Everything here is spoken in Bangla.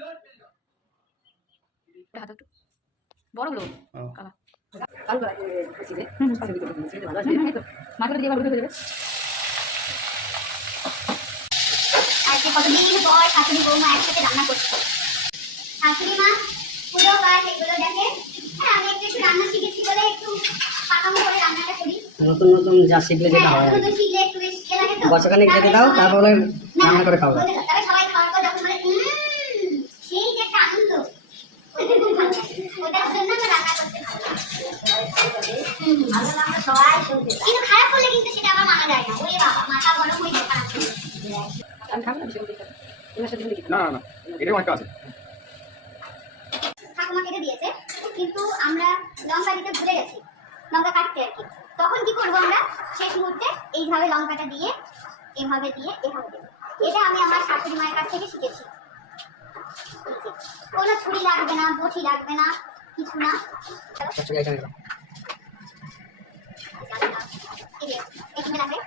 হাতে একটু বড়গুলো কালা মাথাটা দিয়ে ভালো করে দেবে। আজকে কতদিন পর শাশুড়ি বৌমা একসাথে রান্না করছে। শাশুড়ি মা পুরো কাজ এগুলো দেখে। হ্যাঁ, আমি একটু রান্না শিখেছি বলে একটু পাকামো করে রান্নাটা করি। নতুন নতুন যা শিখলে যেটা হয় আর নতুন শিখলে একটু বেশি ইয়ে লাগে তো। বছরখানেক খেতে দাও, তারপরে রান্না করে খাওয়া। তবে সবাই খাওয়ার পর যখন বলে সেই যে একটা আনন্দ, ওটা খুব ভালো লাগে। ওটার জন্য আমি রান্না করতে ভালো লাগে। আমরা সবাই শুনতে, কিন্তু খারাপ করলে কিন্তু সেটা আমার মানা যায় না। ওরে বাবা, মাথা গরম হয়ে যায় খারাপ করলে। আমি খাবো না বেশি করে তোমার সাথে দেখি না না না, এটাও একটা আছে। ঠাকুমা কেটে দিয়েছে, কিন্তু আমরা লঙ্কা দিতে ভুলে গেছি, লঙ্কা কাটতে আর কি। তখন কি করবো আমরা শেষ মুহূর্তে এইভাবে লঙ্কাটা দিয়ে এভাবে দিয়ে এভাবে দেবো। এটা আমি আমার শাশুড়ি মায়ের কাছ থেকে শিখেছি। কোনো ছুরি লাগবে না, বটি লাগবে না, কিছু না। এই যে, এখানে রাখে।